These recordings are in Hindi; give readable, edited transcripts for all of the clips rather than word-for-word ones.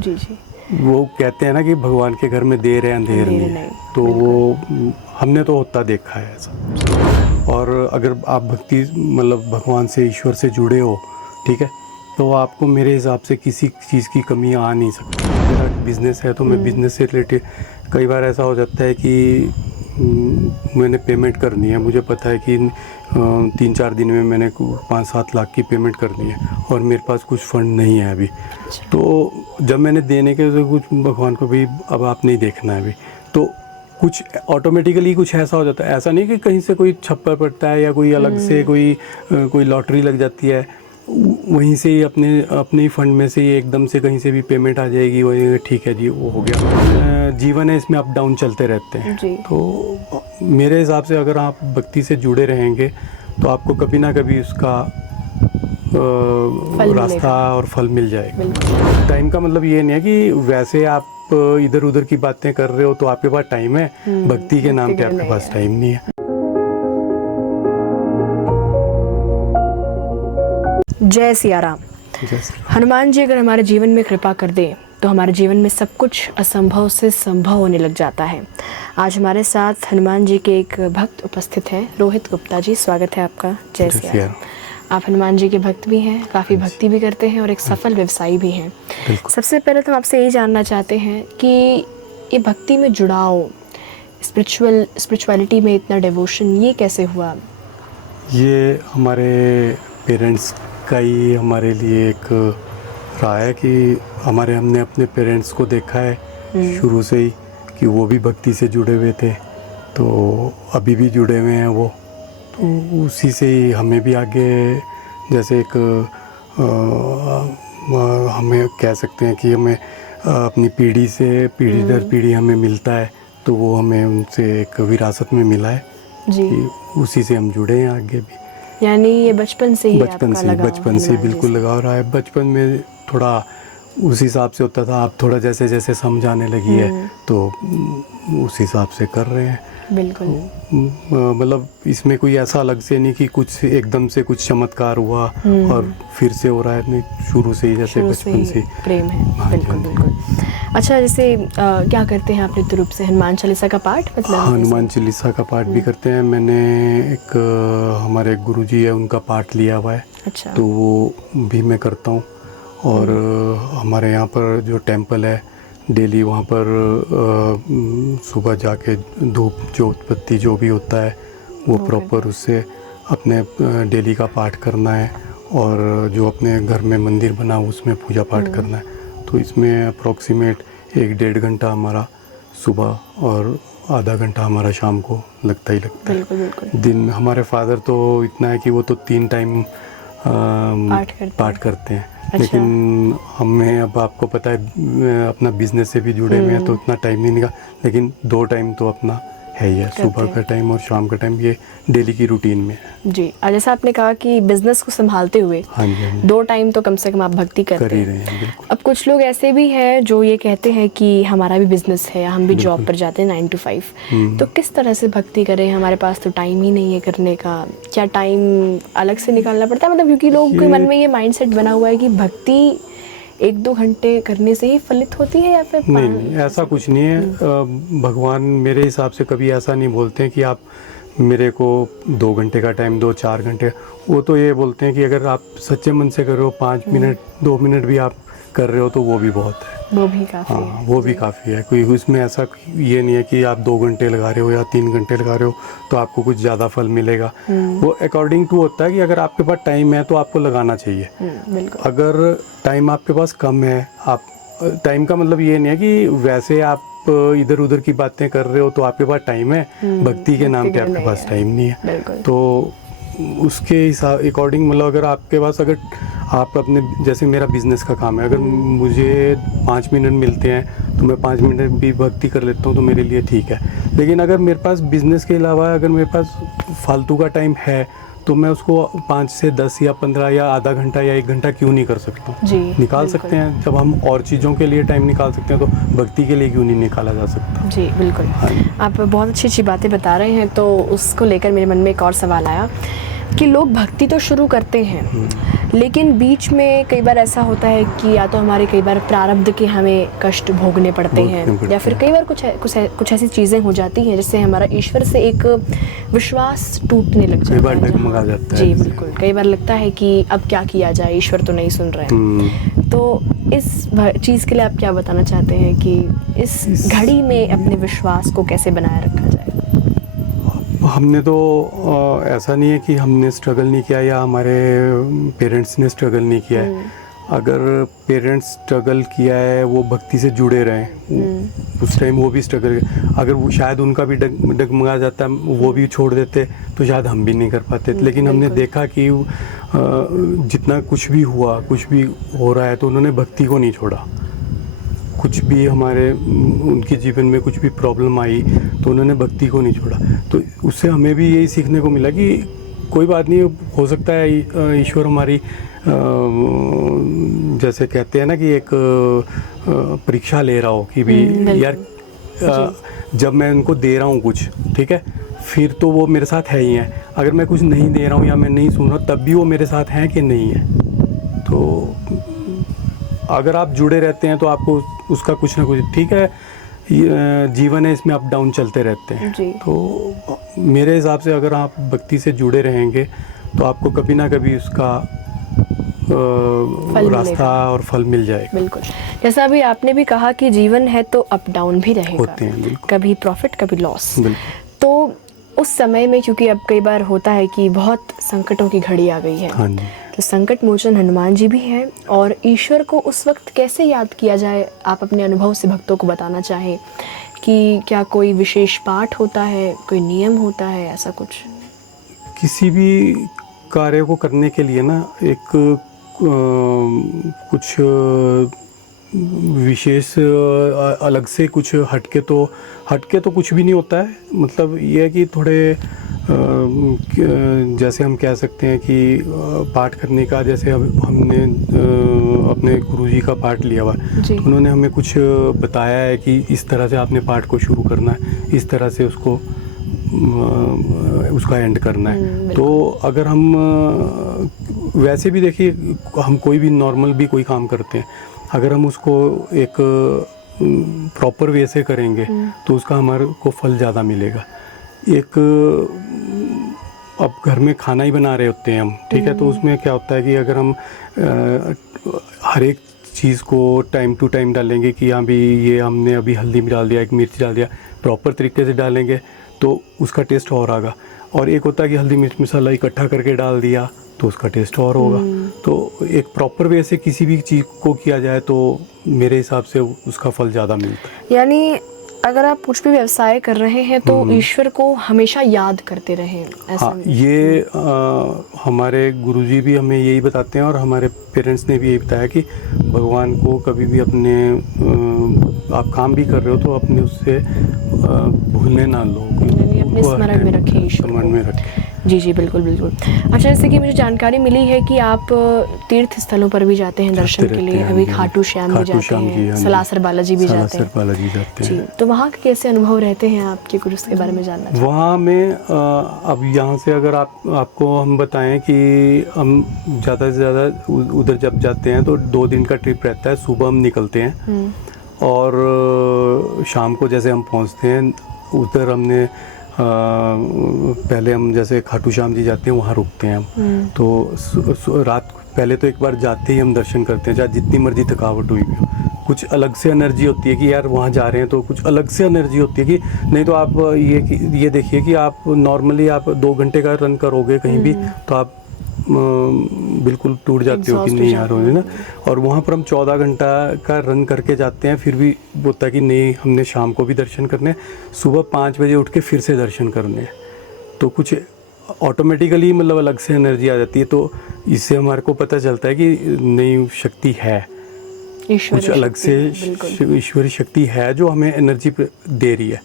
जी जी। वो कहते हैं ना कि भगवान के घर में देर है अंधेर नहीं, तो वो हमने तो होता देखा है ऐसा। और अगर आप भक्ति मतलब भगवान से ईश्वर से जुड़े हो, ठीक है, तो आपको मेरे हिसाब से किसी चीज़ की कमी आ नहीं सकती। मेरा बिज़नेस है तो मैं बिज़नेस से रिलेटेड कई बार ऐसा हो जाता है कि मैंने पेमेंट करनी है, मुझे पता है कि 3-4 दिन में मैंने 5-7 लाख की पेमेंट करनी है और मेरे पास कुछ फंड नहीं है अभी। तो जब मैंने देने के तो कुछ भगवान को भी अब आप नहीं देखना है अभी, तो कुछ ऑटोमेटिकली कुछ ऐसा हो जाता है। ऐसा नहीं कि कहीं से कोई छप्पर पड़ता है या कोई अलग से कोई लॉटरी लग जाती है, वहीं से ही अपने ही फंड में से ही एकदम से कहीं से भी पेमेंट आ जाएगी, वही ठीक है जी वो हो गया। जीवन है, इसमें अप डाउन चलते रहते हैं। तो मेरे हिसाब से अगर आप भक्ति से जुड़े रहेंगे तो आपको कभी ना कभी उसका रास्ता और फल मिल जाएगा। टाइम का मतलब ये नहीं है कि वैसे आप इधर उधर की बातें कर रहे हो तो आपके पास टाइम है, भक्ति के नाम पे आपके पास टाइम नहीं है। जय सिया राम। हनुमान जी अगर हमारे जीवन में कृपा कर दे तो हमारे जीवन में सब कुछ असंभव से संभव होने लग जाता है। आज हमारे साथ हनुमान जी के एक भक्त उपस्थित हैं, रोहित गुप्ता जी, स्वागत है आपका। जय सिया राम। आप हनुमान जी के भक्त भी हैं, काफ़ी भक्ति भी करते हैं और एक सफल व्यवसायी भी हैं। सबसे पहले तो हम आपसे यही जानना चाहते हैं कि ये भक्ति में जुड़ाव, स्पिरिचुअलिटी में इतना डिवोशन, ये कैसे हुआ? ये हमारे पेरेंट्स का ही हमारे लिए एक रहा है कि हमने अपने पेरेंट्स को देखा है शुरू से ही कि वो भी भक्ति से जुड़े हुए थे, तो अभी भी जुड़े हुए हैं वो। तो उसी से ही हमें भी आगे जैसे एक हमें कह सकते हैं कि हमें अपनी पीढ़ी दर पीढ़ी हमें मिलता है, तो वो हमें उनसे एक विरासत में मिला है जी। कि उसी से हम जुड़े हैं आगे भी। यानी ये बचपन से ही बचपन से बिल्कुल लगाव रहा है। बचपन में थोड़ा उस हिसाब से होता था, आप थोड़ा जैसे जैसे समझ आने लगी है तो उस हिसाब से कर रहे हैं। बिल्कुल। मतलब इसमें कोई ऐसा अलग से नहीं कि कुछ एकदम से कुछ चमत्कार हुआ और फिर से हो रहा है, नहीं, शुरू से ही जैसे बचपन से प्रेम है। बिल्कुल बिल्कुल। अच्छा, जैसे क्या करते हैं आप नित्य रूप से? हनुमान चालीसा का पाठ, मतलब हनुमान चालीसा का पाठ भी करते हैं। मैंने एक हमारे गुरुजी है उनका पाठ लिया हुआ है। अच्छा। तो वो भी मैं करता हूँ। और हमारे यहाँ पर जो टेंपल है डेली, वहाँ पर सुबह जाके धूप जोत बत्ती जो भी होता है वो प्रॉपर उससे अपने डेली का पाठ करना है, और जो अपने घर में मंदिर बना उसमें पूजा पाठ करना है। तो इसमें अप्रॉक्सीमेट 1-1.5 घंटा हमारा सुबह और आधा घंटा हमारा शाम को लगता ही लगता है। बिल्कुल बिल्कुल। दिन में हमारे फादर तो इतना है कि वो तो 3 टाइम पाठ करते हैं। अच्छा। लेकिन हमें, अब आपको पता है अपना बिजनेस से भी जुड़े हुए हैं तो उतना टाइम नहीं निकाल, लेकिन 2 टाइम तो अपना है ही है, सुबह का टाइम और शाम का टाइम, ये डेली की रूटीन में है जी। और जैसा आपने कहा कि बिजनेस को संभालते हुए हाँ जी 2 टाइम तो कम से कम आप भक्ति करते कर ही रहे हैं। बिल्कुल। अब कुछ लोग ऐसे भी हैं जो ये कहते हैं कि हमारा भी बिजनेस है, हम भी जॉब पर जाते हैं 9 to 5, तो किस तरह से भक्ति करें? हमारे पास तो टाइम ही नहीं है करने का। क्या टाइम अलग से निकालना पड़ता है? मतलब क्योंकि लोगों के मन में ये माइंडसेट बना हुआ है कि भक्ति 1-2 घंटे करने से ही फलित होती है, या फिर नहीं, ऐसा कुछ नहीं है। भगवान मेरे हिसाब से कभी ऐसा नहीं बोलते हैं कि आप मेरे को 2 घंटे का टाइम दो, 4 घंटे। वो तो ये बोलते हैं कि अगर आप सच्चे मन से कर रहे हो, 5 मिनट 2 मिनट भी आप कर रहे हो तो वो भी बहुत है, वो भी काफ़ी है। हाँ, वो भी काफ़ी है। कोई उसमें ऐसा ये नहीं है कि आप 2 घंटे लगा रहे हो या 3 घंटे लगा रहे हो तो आपको कुछ ज़्यादा फल मिलेगा। वो अकॉर्डिंग टू होता है कि अगर आपके पास टाइम है तो आपको लगाना चाहिए। बिल्कुल। अगर टाइम आपके पास कम है, आप टाइम का मतलब ये नहीं है कि वैसे आप इधर उधर की बातें कर रहे हो तो आपके पास टाइम है, भक्ति के नाम पे आपके पास टाइम नहीं है। तो उसके हिसाब अकॉर्डिंग, मतलब अगर आपके पास, अगर आप अपने, जैसे मेरा बिज़नेस का काम है, अगर मुझे 5 मिनट मिलते हैं तो मैं 5 मिनट भी भक्ति कर लेता हूँ तो मेरे लिए ठीक है। लेकिन अगर मेरे पास बिज़नेस के अलावा अगर मेरे पास फालतू का टाइम है तो मैं उसको 5 से 10 या 15 या आधा घंटा या 1 घंटा क्यों नहीं कर सकता हूँ? निकाल सकते हैं। जब हम और चीज़ों के लिए टाइम निकाल सकते हैं तो भक्ति के लिए क्यों नहीं निकाला जा सकता? जी बिल्कुल। हाँ। आप बहुत अच्छी अच्छी बातें बता रहे हैं, तो उसको लेकर मेरे मन में एक और सवाल आया। कि लोग भक्ति तो शुरू करते हैं, लेकिन बीच में कई बार ऐसा होता है कि या तो हमारे कई बार प्रारब्ध के हमें कष्ट भोगने पड़ते हैं, या फिर कई बार कुछ ऐसी चीज़ें हो जाती हैं जिससे हमारा ईश्वर से एक विश्वास टूटने लग जाता है। कई बार डगमगा जाता है। जी बिल्कुल, कई बार लगता है कि अब क्या किया जाए, ईश्वर तो नहीं सुन रहे हैं। तो इस चीज़ के लिए आप क्या बताना चाहते हैं कि इस घड़ी में अपने विश्वास को कैसे बनाए रखा जाए? हमने तो ऐसा नहीं है कि हमने स्ट्रगल नहीं किया या हमारे पेरेंट्स ने स्ट्रगल नहीं किया है। अगर पेरेंट्स स्ट्रगल किया है, वो भक्ति से जुड़े रहे, उस टाइम वो भी स्ट्रगल, अगर वो शायद उनका भी डगमगा जाता, वो भी छोड़ देते तो शायद हम भी नहीं कर पाते। लेकिन हमने देखा कि जितना कुछ भी हुआ, कुछ भी हो रहा है, तो उन्होंने भक्ति को नहीं छोड़ा। कुछ भी हमारे उनके जीवन में कुछ भी प्रॉब्लम आई तो उन्होंने भक्ति को नहीं छोड़ा। तो उससे हमें भी यही सीखने को मिला कि कोई बात नहीं, हो सकता है ईश्वर हमारी जैसे कहते हैं ना कि एक परीक्षा ले रहा हो कि भी यार जब मैं उनको दे रहा हूँ कुछ, ठीक है, फिर तो वो मेरे साथ है ही है। अगर मैं कुछ नहीं दे रहा हूँ या मैं नहीं सुन रहा तब भी वो मेरे साथ हैं कि नहीं है। तो अगर आप जुड़े रहते हैं तो आपको उसका कुछ ना कुछ, ठीक है, जीवन है, इसमें अप डाउन चलते रहते हैं। तो मेरे हिसाब से अगर आप भक्ति से जुड़े रहेंगे तो आपको कभी ना कभी उसका रास्ता और फल मिल जाएगा। बिल्कुल, जैसा अभी आपने भी कहा कि जीवन है तो अप डाउन भी रहेगा, होते हैं, कभी प्रॉफिट कभी लॉस। तो उस समय में, क्योंकि अब कई बार होता है कि बहुत संकटों की घड़ी आ गई है, हाँ जी, तो संकट मोचन हनुमान जी भी हैं, और ईश्वर को उस वक्त कैसे याद किया जाए, आप अपने अनुभव से भक्तों को बताना चाहें कि क्या कोई विशेष पाठ होता है, कोई नियम होता है, ऐसा कुछ? किसी भी कार्य को करने के लिए ना एक कुछ विशेष अलग से कुछ हटके तो कुछ भी नहीं होता है। मतलब ये है कि थोड़े जैसे हम कह सकते हैं कि पाठ करने का, जैसे हमने अपने गुरुजी का पाठ लिया हुआ, तो उन्होंने हमें कुछ बताया है कि इस तरह से आपने पाठ को शुरू करना है, इस तरह से उसका एंड करना है। तो अगर हम वैसे भी देखिए, हम कोई भी नॉर्मल भी कोई काम करते हैं, अगर हम उसको एक प्रॉपर वे से करेंगे तो उसका हमारे को फल ज़्यादा मिलेगा। एक अब घर में खाना ही बना रहे होते हैं हम, ठीक है, तो उसमें क्या होता है कि अगर हम हर एक चीज़ को टाइम टू टाइम डालेंगे कि हाँ भी ये हमने अभी हल्दी डाल दिया, एक मिर्च डाल दिया, प्रॉपर तरीके से डालेंगे तो उसका टेस्ट और आएगा। और एक होता है कि हल्दी मिर्च मसाला इकट्ठा करके डाल दिया तो उसका टेस्ट और होगा। तो एक प्रॉपर वे से किसी भी चीज़ को किया जाए तो मेरे हिसाब से उसका फल ज़्यादा मिलता है। यानी अगर आप कुछ भी व्यवसाय कर रहे हैं तो ईश्वर को हमेशा याद करते रहें, ऐसा? हाँ, ये हमारे गुरुजी भी हमें यही बताते हैं और हमारे पेरेंट्स ने भी यही बताया कि भगवान को कभी भी अपने आप काम भी कर रहे हो तो अपने उससे भूलने ना लो, अपने स्मरण में रखें, स्मरण में रखें। जी बिल्कुल बिल्कुल। अच्छा, जैसे कि मुझे जानकारी मिली है कि आप तीर्थ स्थलों पर भी जाते हैं दर्शन के लिए, अभी खाटू श्याम भी जाते हैं, सलासर बालाजी भी जाते हैं। जी, तो वहाँ के कैसे अनुभव रहते हैं आपके, कुछ उसके बारे में जानना चाहिए। वहाँ में अब यहाँ से अगर आपको हम बताएं कि हम ज़्यादा से ज़्यादा उधर जब जाते हैं तो 2 दिन का ट्रिप रहता है। सुबह हम निकलते हैं और शाम को जैसे हम पहुँचते हैं उधर, हमने पहले हम जैसे खाटू श्याम जी जाते हैं वहाँ रुकते हैं हम। तो रात पहले तो एक बार जाते ही हम दर्शन करते हैं, चाहे जितनी मर्जी थकावट हुई भी हो। कुछ अलग से एनर्जी होती है कि यार वहाँ जा रहे हैं, तो कुछ अलग से एनर्जी होती है कि नहीं तो आप ये देखिए कि आप नॉर्मली आप 2 घंटे का रन करोगे कहीं भी तो आप बिल्कुल टूट जाते हो कि नहीं यार होने ना। और वहाँ पर हम 14 घंटा का रन करके जाते हैं, फिर भी होता है कि नहीं हमने शाम को भी दर्शन करने, सुबह 5 बजे उठ के फिर से दर्शन करने। तो कुछ ऑटोमेटिकली मतलब अलग से एनर्जी आ जाती है। तो इससे हमारे को पता चलता है कि नई शक्ति है, कुछ अलग से ईश्वरीय शक्ति है जो हमें एनर्जी दे रही है।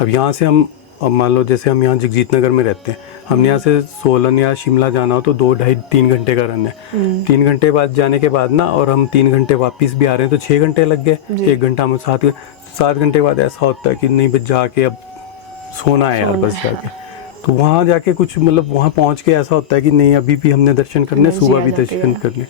अब यहाँ से हम, अब मान लो जैसे हम यहाँ जगजीत नगर में रहते हैं, हमने यहाँ से सोलन या शिमला जाना हो तो 2, 2.5, 3 घंटे का रन है। 3 घंटे बाद जाने के बाद ना, और हम 3 घंटे वापस भी आ रहे हैं तो 6 घंटे लग गए। 1 घंटा में 7 घंटे बाद ऐसा होता है कि नहीं बस जाके अब सोना है यार, बस जाके। तो वहाँ जाके कुछ मतलब वहाँ पहुँच के ऐसा होता है कि नहीं अभी भी हमने दर्शन करने, एनर्जी सुबह आ भी जाती दर्शन है। करने।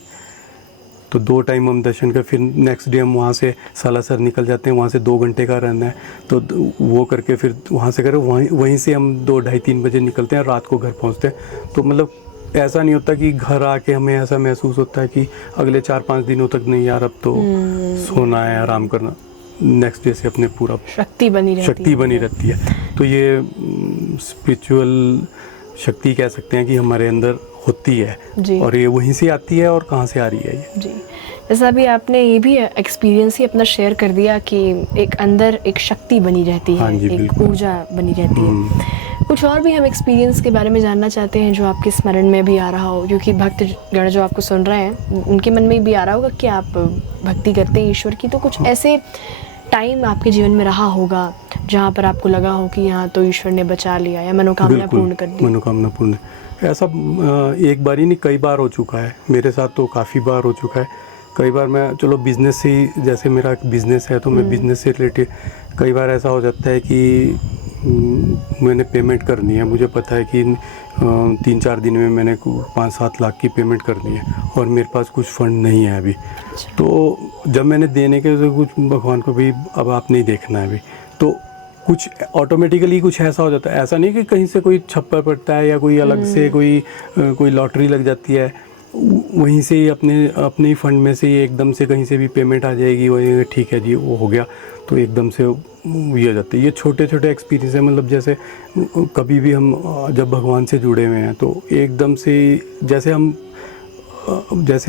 तो 2 टाइम हम दर्शन कर, फिर नेक्स्ट डे हम वहाँ से सालासर निकल जाते हैं, वहाँ से 2 घंटे का रन है, तो वो करके फिर वहाँ से करें, वहीं से हम 2 ढाई 3 बजे निकलते हैं, रात को घर पहुँचते हैं। तो मतलब ऐसा नहीं होता कि घर आके हमें ऐसा महसूस होता है कि अगले 4-5 दिनों तक नहीं यार अब तो सोना है, आराम करना, नेक्स्ट डे से अपने पूरा शक्ति बनी रहती है। तो ये स्पिरिचुअल शक्ति कह सकते हैं कि हमारे अंदर होती है जी। और ये वहीं से आती है और कहाँ से आ रही है ये। जी, जैसा अभी आपने ये भी एक्सपीरियंस ही अपना शेयर कर दिया कि एक अंदर एक शक्ति बनी रहती है, हाँ जी, एक बिल्कुल। ऊर्जा बनी रहती है। कुछ और भी हम एक्सपीरियंस के बारे में जानना चाहते हैं जो आपके स्मरण में भी आ रहा हो, क्योंकि भक्तगण जो आपको सुन रहे हैं उनके मन में भी आ रहा होगा कि आप भक्ति करते हैं ईश्वर की, तो कुछ ऐसे टाइम आपके जीवन में रहा होगा जहाँ पर आपको लगा हो कि यहाँ तो ईश्वर ने बचा लिया या मनोकामना बिल्कुल, पूर्ण कर दी। मनोकामना पूर्ण। ऐसा एक बार ही नहीं, कई बार हो चुका है मेरे साथ, तो काफ़ी बार हो चुका है। कई बार मैं चलो बिज़नेस से ही, जैसे मेरा बिज़नेस है तो मैं बिज़नेस से रिलेटेड कई बार ऐसा हो जाता है कि मैंने पेमेंट करनी है, मुझे पता है कि 3-4 दिन में मैंने 5-7 लाख की पेमेंट करनी है और मेरे पास कुछ फंड नहीं है अभी। तो जब मैंने देने के तो कुछ भगवान को भी अब आप नहीं देखना है अभी, तो कुछ ऑटोमेटिकली कुछ ऐसा हो जाता है। ऐसा नहीं कि कहीं से कोई छप्पर पड़ता है या कोई अलग से कोई लॉटरी लग जाती है, वहीं से ही अपने ही फंड में से ही एकदम से कहीं से भी पेमेंट आ जाएगी, वही ठीक है जी वो हो गया, तो एकदम से ये हो जाता है। ये छोटे छोटे एक्सपीरियंस है, मतलब जैसे कभी भी हम जब भगवान से जुड़े हुए हैं तो एकदम से जैसे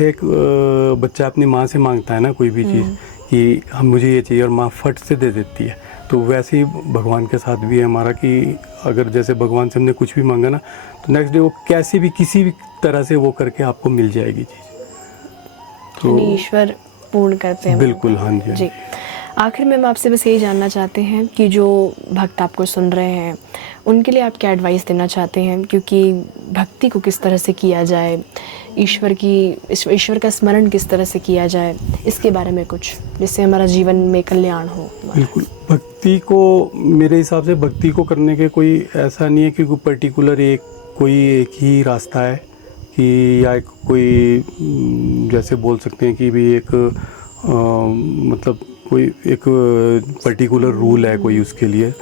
एक बच्चा अपनी माँ से मांगता है ना कोई भी चीज़ कि हम मुझे ये चाहिए और माँ फट से दे देती है, तो वैसे ही भगवान के साथ भी है हमारा कि अगर जैसे भगवान से हमने कुछ भी मांगा ना तो नेक्स्ट डे वो कैसे भी किसी भी तरह से वो करके आपको मिल जाएगी चीज़। तो ईश्वर पूर्ण करते हैं। बिल्कुल, हाँ जी। जी, आखिर में हम आपसे बस यही जानना चाहते हैं कि जो भक्त आपको सुन रहे हैं उनके लिए आप क्या एडवाइस देना चाहते हैं, क्योंकि भक्ति को किस तरह से किया जाए, ईश्वर का स्मरण किस तरह से किया जाए, इसके बारे में कुछ जिससे हमारा जीवन में कल्याण हो। बिल्कुल, भक्ति को मेरे हिसाब से भक्ति को करने के कोई ऐसा नहीं है कि कोई पर्टिकुलर कोई एक ही रास्ता है कि या कोई जैसे बोल सकते हैं कि भी एक मतलब कोई एक पर्टिकुलर रूल है कोई उसके लिए।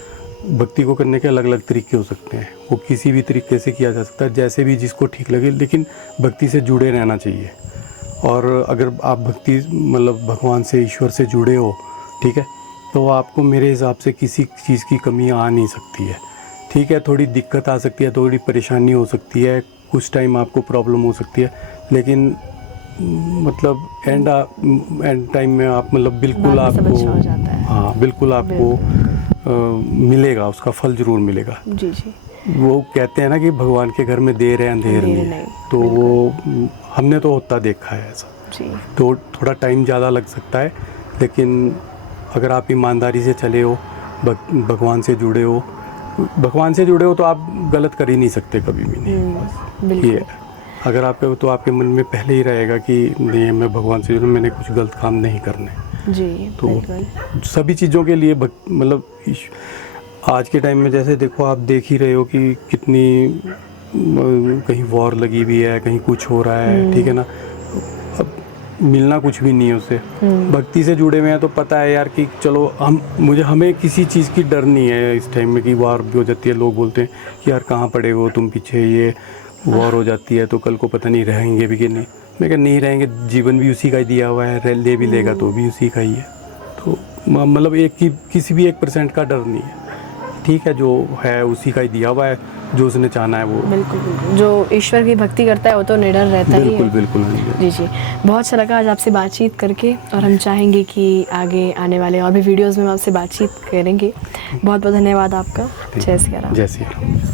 भक्ति को करने के अलग अलग तरीके हो सकते हैं, वो किसी भी तरीके से किया जा सकता है, जैसे भी जिसको ठीक लगे, लेकिन भक्ति से जुड़े रहना चाहिए। और अगर आप भक्ति मतलब भगवान से, ईश्वर से जुड़े हो, ठीक है, तो आपको मेरे हिसाब से किसी चीज़ की कमी आ नहीं सकती है। ठीक है, थोड़ी दिक्कत आ सकती है, थोड़ी परेशानी हो सकती है, कुछ टाइम आपको प्रॉब्लम हो सकती है, लेकिन मतलब एंड टाइम में आप मतलब बिल्कुल आपको, हाँ बिल्कुल आपको मिलेगा, उसका फल ज़रूर मिलेगा। जी जी, वो कहते हैं ना कि भगवान के घर में देर है अंधेर नहीं, तो वो हमने तो होता देखा है ऐसा जी। तो थोड़ा टाइम ज़्यादा लग सकता है, लेकिन अगर आप ईमानदारी से चले हो, भगवान से जुड़े हो तो आप गलत कर ही नहीं सकते कभी भी नहीं। ये अगर आपके तो आपके मन में पहले ही रहेगा कि नहीं मैं भगवान से जुड़ा, मैंने कुछ गलत काम नहीं करने। जी, तो सभी चीज़ों के लिए मतलब आज के टाइम में जैसे देखो, आप देख ही रहे हो कि कितनी कहीं वॉर लगी हुई है, कहीं कुछ हो रहा है, ठीक है ना, अब मिलना कुछ भी नहीं है उससे। भक्ति से जुड़े हुए हैं तो पता है यार कि चलो हमें किसी चीज़ की डर नहीं है इस टाइम में कि वॉर भी हो जाती है। लोग बोलते हैं कि यार कहाँ पड़े हो तुम पीछे, ये वॉर हो जाती है तो कल को पता नहीं रहेंगे भी कि नहीं। मैं क्या नहीं रहेंगे, जीवन भी उसी का ही दिया हुआ है, ले भी लेगा तो भी उसी का ही है। तो मतलब किसी भी 1% का डर नहीं है, ठीक है, जो है उसी का ही दिया हुआ है, जो उसने चाहना है वो। बिल्कुल, जो ईश्वर की भक्ति करता है वो तो निडर रहता ही है। बिल्कुल। जी जी, बहुत अच्छा लगा आज आपसे बातचीत करके, और हम चाहेंगे कि आगे आने वाले और भी वीडियोस में हम आपसे बातचीत करेंगे। बहुत बहुत धन्यवाद आपका। जय सिया राम। जय सिया राम।